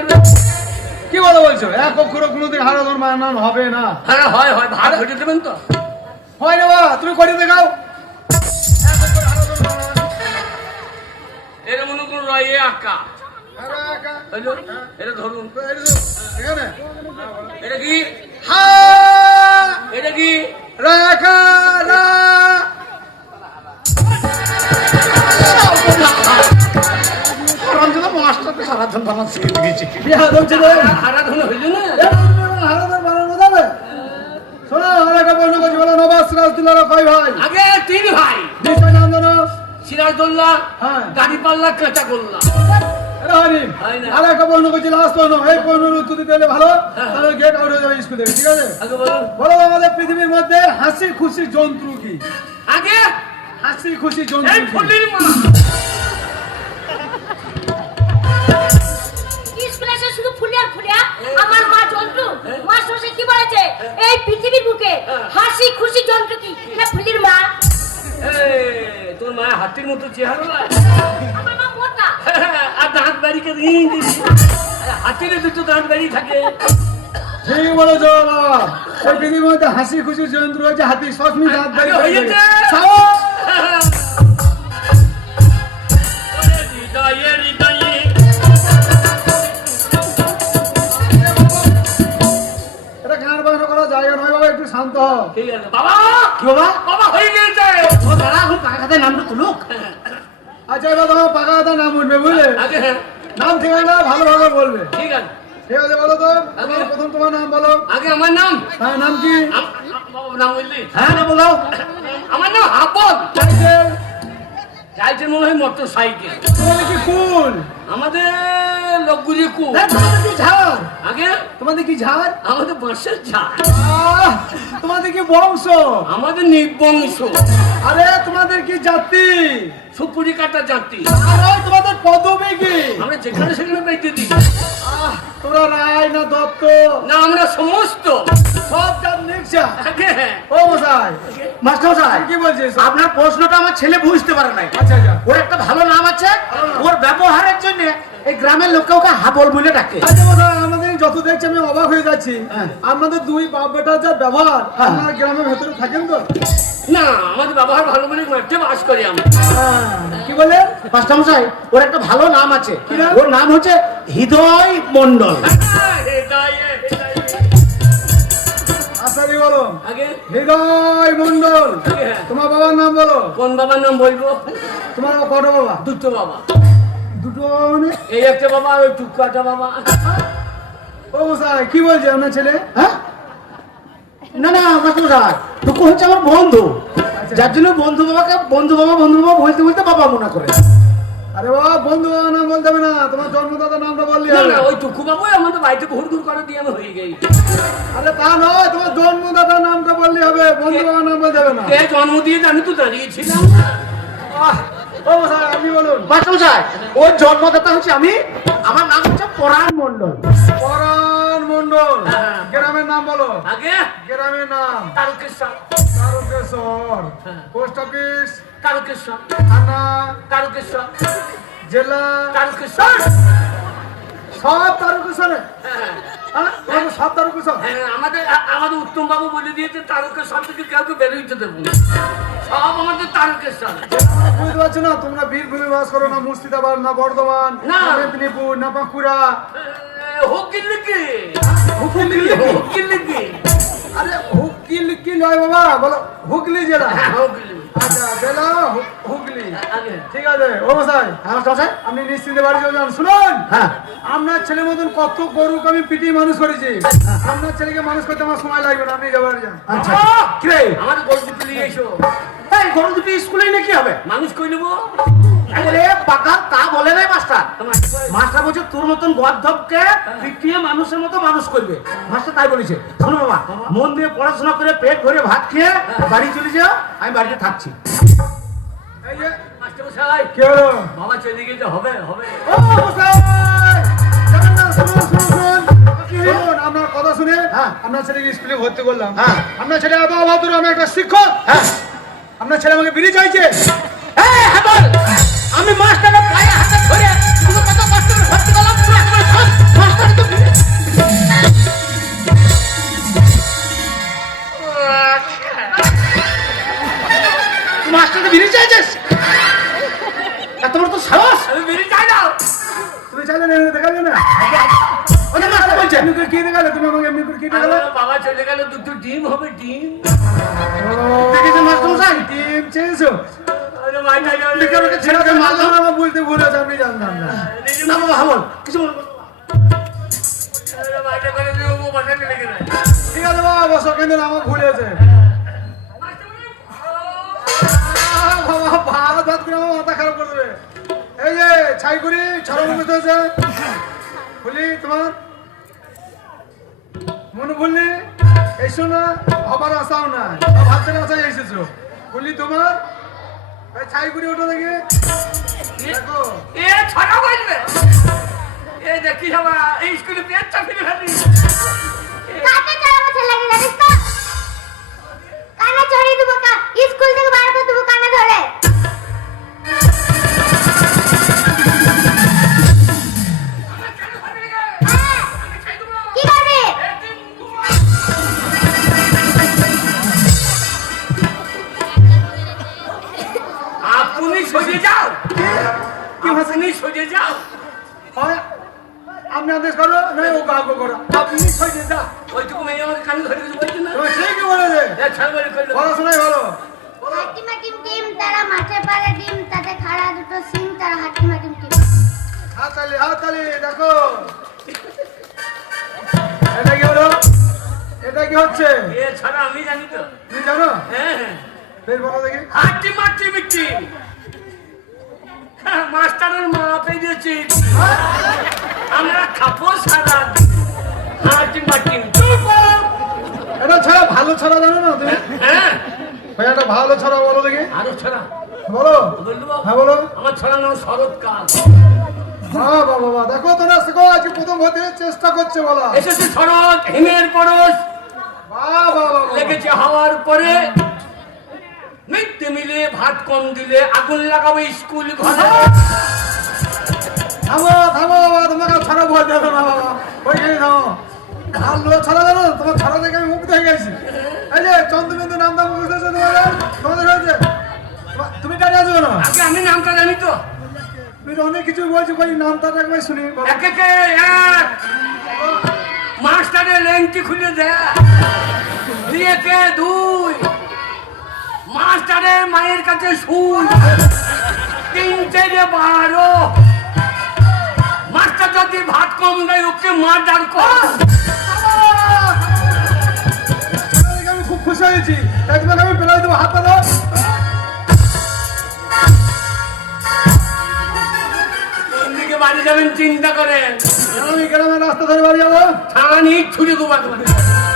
পারবে? কি বলো বলছো? এক অক্ষর কোনোদিন হারাধন বানানো হবে না। হ্যাঁ হয় হয়, ভাত ঘটে দেবেন তো? হয় না বাবা, তুমি করে দেখাও। এর মনে করুন রয় এ আঁকা, এটা ধরুন, এখানে এটা কি? হা এটা কি? রাখা রা মাস্টারকে হারাধন বানাচ্ছি দেখেছি। হারাধন হইল না? হারাধন বানানো যাবে? শোনো, আরেকটা প্রশ্ন করছি, বলো নবাব সিরাজদৌল্লাহর কয় ভাই? আগে 3 ভাই। নিশ্চয় নাম জানো? সিরাজদৌল্লাহ, হ্যাঁ। দাড়িপাল্লা, কাঁচাগোল্লা। এটা হয়নি। হয় না। আরেকটা প্রশ্ন করছি, লাস্ট প্রশ্ন। এই প্রশ্নের উত্তর দিতে হলে ভালো, তাহলে গেট আউট হয়ে যাবে স্কুল থেকে, ঠিক আছে? আগে বলুন। বলো আমাদের পৃথিবীর মধ্যে হাসি খুশি জন্তু কি? আগে হাসি খুশি জন্তু এই কি? ফুলির মা। স্কুলে এসে শুধু ফুলিয়া ফুলিয়া আমার মা জন্তু। মাস্টার মশাই কি বলেছে? এই পৃথিবীর বুকে হাসি খুশি জন্তু কি? না ফুলির মা। এই তোর মায়ের হাতির মতো চেহারা না? আমার মা মোটা। আর দাঁত বাড়িকে হাতির দুটো দাঁত বাড়ি থাকে। ঠিক বলেছো বাবা। এই পৃথিবীর মধ্যে হাসি খুশি জন্তু হচ্ছে হাতি। সসমি দাঁত আগে হয়েছে। হৃদয়ে হৃদয়ে এটা গান বাজনা করার জায়গা নয় বাবা, একটু শান্ত হও। ঠিক আছে বাবা। কি বাবা? বাবা হয়ে গেছে। ও দাঁড়া, এখন পাকা খাতায় নামটা তুলুক। আচ্ছা, এবার তোমার পাকা খাতায় নাম উঠবে, বুঝলে? আগে নাম ঠিকানা ভালোভাবে বলবে। ঠিক আছে। ঠিক আছে, বলো তো। প্রথম তোমার নাম বলো। আগে আমার নাম। হ্যাঁ, নাম কি? বাবা নাম বললি? হ্যাঁ, না বলো। আমার নাম হাবল। টাইটেল? টাইটেল মনে হয় মোটর সাইকেল। তোমাদের কি কুল? আমাদের লোকগুলি কু। তোমাদের কি ঝাড়? আগে তোমাদের কি ঝাড়? আমাদের বাঁশের ঝাড়। তোমাদের কি বংশ? আমাদের নির্বংশ। আরে তোমাদের কি জাতি? সুপুরি কাটা জাতি। আরে তোমাদের পদবী কি? আমরা যেখানে সেখানে বেঁচে দিই। তোমরা রায় না দত্ত? না আমরা সমস্ত সব জাত নিকশা। আগে ও মশাই, মাস্টার মশাই, কি বলছিস? আপনার প্রশ্নটা আমার ছেলে বুঝতে পারে নাই। আচ্ছা আচ্ছা ওর একটা ভালো নাম আছে, ওর ব্যবহারের জন্য এই গ্রামের লোককে ওকে হাবল বলে ডাকে। আচ্ছা মশাই, আমাদের যত দেখছি আমি অবাক হয়ে যাচ্ছি। আপনাদের দুই বাপ বেটার যা ব্যবহার, আপনার গ্রামের ভেতরে থাকেন তো? না আমাদের ব্যবহার ভালো বলে মাঠে বাস করি আমরা। কি বলে? মাস্টার মশাই, ওর একটা ভালো নাম আছে। কি নাম? ওর নাম হচ্ছে হৃদয় মন্ডল। আসারি বলো। আগে হৃদয় মন্ডল। তোমার বাবার নাম বলো। কোন বাবার নাম বলবো? তোমার কটা বাবা? দুটো বাবা। দুটো মানে? এই একটা বাবা, ওই টুকাটা বাবা। ও মশাই, কি বলছে আপনার ছেলে? হ্যাঁ, না না মাস্টার মশাই, টুকু হচ্ছে আমার বন্ধু, যার জন্য বন্ধু বাবাকে বন্ধু বাবা বলতে বলতে বাবা মনে করে। আরে বাবা, বন্ধু বাবার নাম বলতে হবে না, তোমার জন্মদাতার নামটা বললি না হবে। না ওই টুকু বাবুই আমাদের বাড়িতে ঘুর ঘুর করে দিয়ে আমি হয়ে গেই। আরে তা নয়, তোমার জন্মদাতার নামটা বললি হবে, বন্ধু বাবার নাম বলতে হবে না। কে জন্ম দিয়ে আমি তো দাঁড়িয়েছিলাম। ও মশাই, আপনি বলুন। মাস্টার মশাই, ওর জন্মদাতা হচ্ছে আমি, আমার নাম হচ্ছে পরাণ মন্ডল। পরাণ মন্ডল। হ্যাঁ। গ্রামের নাম বলো। আগে গ্রামের নাম? তারকেশ্বর। তারকেশ্বর। Post office? তারকেশ্বর। থানা? তারকেশ্বর। জেলা? তারকেশ্বর। সব তারকেশ্বরে? হ্যাঁ হ্যাঁ, তোমাদের সব তারকেশ্বর? হ্যাঁ, আমাদের আমাদের উত্তম বাবু বলে দিয়েছে তারকেশ্বর থেকে কাউকে বেরোইতে দেবো না। সব আমাদের তারকেশ্বর। বুঝতে পারছি না, তোমরা বীরভূমে বাস করো না, মুর্শিদাবাদ না বর্ধমান না। না মেদিনীপুর না বাঁকুড়া? হুকিল লিখি। হুগলি? হুকিল লিখি। আরে হুগলি কি নয় বাবা, বলো হুগলি জেলা। হ্যাঁ হুকিল। আচ্ছা, জেলা হুগলি। আগে ঠিক আছে। ও মশাই, হ্যাঁ মাস্টার মশাই। আপনি নিশ্চিন্তে বাড়ি চলে যান। শুনুন, হ্যাঁ, আপনার ছেলের মতন কত গরুকে আমি পিটিয়ে মানুষ করেছি। আপনার ছেলেকে মানুষ করতে আমার সময় লাগবে না, আপনি যাবার যান। আচ্ছা। কি রে, আমাদের গল্প তুলে এসো। এই গরু দুটি স্কুলে নিয়ে কি হবে? মানুষ কই নেবো? আরে পাকা তা বলে নাই মাস্টার। মাস্টার বলছে তোর মতন গর্ধবকে পিটিয়ে মানুষের মতো মানুষ করবে। মাস্টার তাই বলেছে। শোনো বাবা, মন দিয়ে পড়াশোনা করে পেট ভরে ভাত খেয়ে বাড়ি চলে যাও, আমি বাড়িতে থাকছি। এই যে, মাস্টারমশাই, কি হলো? বাবা চলে গেছে, হবে হবে। ও মশাই! যাবেন না, শুনুন, শুনুন, শুনুন। শুনুন, আপনার কথা শুনে আপনার ছেলেকে স্কুলে ভর্তি করলাম। হ্যাঁ। আপনার ছেলে এত অবাধুর, আমি একটা শিক্ষক। হ্যাঁ, আপনার ছেলে আমাকে বিড়ি চাইছে। এই হাবল, আমি মাস্টারের গায়ে হাতে ধরে তোকে কত কষ্ট করে ভর্তি করলাম, তুই একেবারে সব মাস্টার না ওই যে মাস্টার বলছে এমনি করে কেটে গেলে তুমি আমাকে এমনি করে কেটে গেলে আমার বাবা চলে গেল, দুটো ডিম হবে, ডিম। দেখেছেন মাস্টার মশাই টিম চেয়েছো আরে ভাই, ভাই, ভাই, লিখে আমাকে ছেলেকে মারলাম আমার বলতে ভুল আছে আমি জানতাম না না বাবা হামল কিছু বলবো না। আরে ভাইটা করে দিও, ও বাসাতে লেগে যায়। ঠিক আছে বাবা বসো, কিন্তু আমার ভুল হয়েছে বাবা ভাত ভাত করে আমার মাথা খারাপ করে দেবে। এই যে ছাই করি ছড়া মুখে হয়েছে বলি তোমার মনে বললি এসো না আবার আসাও না, ভাত থেকে আসাই এসেছো বললি তোমার এই ছাই করি ওটা দেখে দেখো এ ছড়া বলবে, এ দেখি সবা এই স্কুলে পেটটা ফেলে ফেলি। কাকে চড়াবো ছেলেকে জানিস তো? কানে চড়িয়ে দেবো, স্কুল থেকে বার করে দেবো কানে ধরে। হ্যাঁ, কি করবি? আপনি সরে যাও, কি ভাষা আপনি সরে যাও। হয় আপনি আদেশ করো না ও কাউকে করো, আপনি ছয়টে যা ওইটুকু মেয়ে আমাকে কানে ধরে কিছু বলছে না, তোমার সেই কি বলেছে এ ছাড় বলে করলো। পড়াশোনাই ভালো হাট্টিমা টিম টিম, তারা মাঠে পারে ডিম, তাতে খাড়া দুটো সিম, তারা হাট্টিমা টিম টিম। হাততালি দেখো এটা কি হলো, এটা কি হচ্ছে এ ছাড়া আমি জানি তো। তুমি জানো হ্যাঁ হ্যাঁ, বেশ বলো দেখি হাঁটি মাটি মিটি মাস্টারের মা পেয়েছি, আমরা খাবো সারা হাঁটি মাটি। এটা ছাড়া ভালো ছাড়া জানো না তুমি হ্যাঁ, ভাই একটা ভালো ছাড়া বলো দেখি আরো ছড়া বলো বললো। হ্যাঁ বলো আমার ছড়া নাম শরৎকাল। বাহ বাহ বাহ দেখো তোমরা শেখো, আজ প্রথম হতে চেষ্টা করছে বলা এসেছে শরৎ, হিমের পরশ বাহ বাহ বাহ লেগেছে হাওয়ার পরে, মিড ডে মিলে ভাত কম দিলে আগুন লাগাবো স্কুল ঘরে। থামো থামো বাবা, তোমাকে আর ছাড়া বলতে হবে না বাবা, ওইখানে থামো। ভালো ছাড়া জানো, তোমার ছাড়া দেখে আমি মুগ্ধ হয়ে গেছি। এই যে চন্দ্রবিন্দু নাম দাম মুখস্থ হয়েছে তোমাদের হয়েছে, তুমি টানে আছো কেন? আগে আমি নামটা জানি তো, তুমি তো অনেক কিছু বলছো, ভাই নামটা একবার শুনি বলো। একে একে এক মাস্টারের লেংটি খুলে দেয়, দিয়েকে দুই মাস্টারের মায়ের কাছে শুন, তিনটে যে 12 মাস্টার যদি ভাত কম দেয় ওকে মার্ডার কর। ছাড়া দেখে আমি খুব খুশি হয়েছি, তাই তোমাকে আমি পেলাই দেবো, হাতটা দাও। কোন দিকে বাড়ি যাবেন চিন্তা করেন, আমি গ্রামের রাস্তা ধরে বাড়ি যাবো। ছানি ছুড়ে দেবো একবার।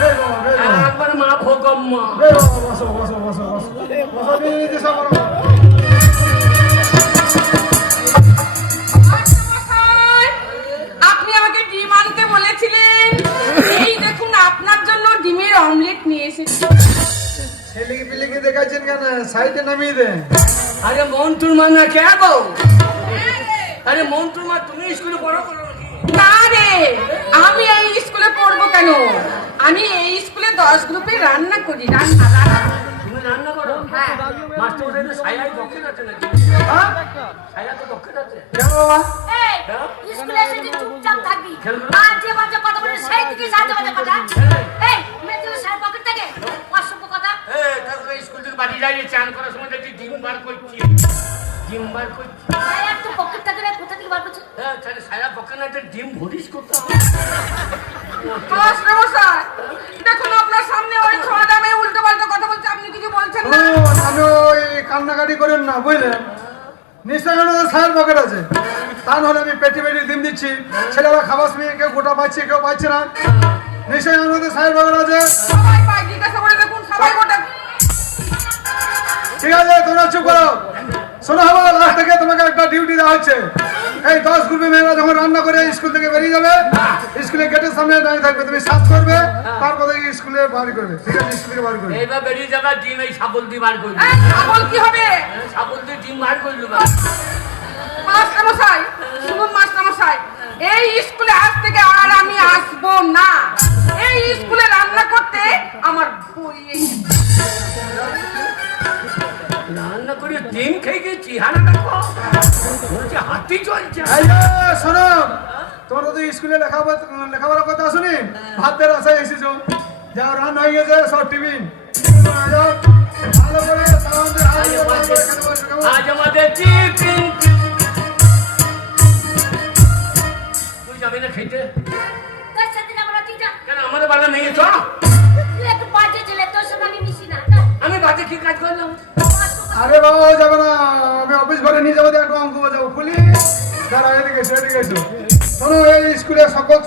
বেশ বাবা, বেশ বাবা। একবার মা ভোগম্মা। বেশ বাবা, বসো বসো বসো বসো বসো, নিয়ে নিতে সব বলো। আপনি আমাকে ডিম আনতে বলেছিলেন, এই দেখুন আপনার জন্য ডিমের অমলেট নিয়ে এসেছি। ছেলেকে পিলেকে দেখাচ্ছেন কেন, সাইডে নামিয়ে দেন। আরে মন্টুর মা না কে গো? আরে মন্টুর মা তুমি স্কুলে পড়ো করো নাকি? না রে, আমি এই স্কুলে পড়বো কেন? আমি এই স্কুলে 10 গ্রুপে রান্না করি, রান্না। তুমি রান্না করো? হ্যাঁ। মাস্টার মশাই তো ছায়ায় দক্ষে যাচ্ছে নাকি? হ্যাঁ? ছায়া তো দক্ষে যাচ্ছে। কেন বাবা? এই, স্কুলে এসে তুই চুপচাপ থাকবি। আর যে বাজে কথা বলে সেই দিকে সাহায্য বাজে কথা। এই, মেয়েদের স্যার পকেট থেকে অসভ্য কথা। এই, তারপরে স্কুল থেকে বাড়ি যাই চান করার সময় দেখছি ডিম বার করছি। ডিম বার করছি। এই একটা পকেট থেকে রে, কোথা থেকে বার করছিস? হ্যাঁ, তাহলে ছায়া পক্ষে না একটা ডিম ভরিস করতে হবে। মাস্টার মশাই, দেখুন আপনার সামনে ওই ছোড়াটা মেয়ে উল্টো পাল্টা কথা বলছে, আপনি কিছু বলছেন না? শুনুন, আমি ওই কান্নাকাটি করেন না বুঝলেন, নিশ্চয়ই ওনাদের সাহেব পকেট আছে, তা নাহলে আমি পেটি পেটি ডিম দিচ্ছি, ছেলেরা খাবার সময় কেউ গোটা পাচ্ছে কেউ পাচ্ছে না, নিশ্চয়ই ওনাদের সাহেব পকেট আছে। সবাই পায়, জিজ্ঞাসা করে দেখুন, সবাই গোটা। ঠিক আছে তোমরা চুপ করো। শোনো হবো, লাস্ট থেকে তোমাকে একটা ডিউটি দেওয়া হচ্ছে। এই 10 গ্রুপে মেয়েরা যখন রান্না করে স্কুল থেকে বেরিয়ে যাবে, স্কুলের গেটের সামনে দাঁড়িয়ে থাকবে, তুমি সার্চ করবে, তারপর দেখি স্কুলে বাড়ি করবে, ঠিক আছে? স্কুল থেকে বাড়ি করবে। এইবার বেরিয়ে যাবে ডিম এই সাবল দিয়ে বার করবে। এই, ছাগল কি হবে? সাবল দিয়ে ডিম বার করে দেবে। মাস্টার মশাই, শুনুন মাস্টার মশাই, এই স্কুলে আজ থেকে আর আমি আসবো না। এই স্কুলে রান্না করতে আমার বই রান্না করে ডিম খেয়ে গেছি, হানা দেখো বলছে হাতি চলছে। এই যে, শোনো, তোমরা তো স্কুলে লেখাপড়া করতে আসুনি, ভাতের আশায় এসেছো। যাও রান্না হয়ে গেছে, সব টিফিন ভালো করে সাবান দিয়ে হাত ধুয়ে ভালো করে খেতে বসো, কেমন? আজ আমাদের টিফিন। তুই যাবি না খেতে? তোর সাথে যাবো না, তুই যা। কেন আমাদের বাড়ি নিয়ে চ। তুই একটু বাজে ছেলে, তোর সঙ্গে আমি মিশি না। আমি বাড়িতে কি কাজ করলাম? আরে বাবা ও যাবে না, আমি অফিস ঘরে নিয়ে যাবো, একটু অঙ্ক যাবো খুলি। দাঁড়া, এদিকে এসো, এদিকে এসো। শোনো, এই স্কুলে সকল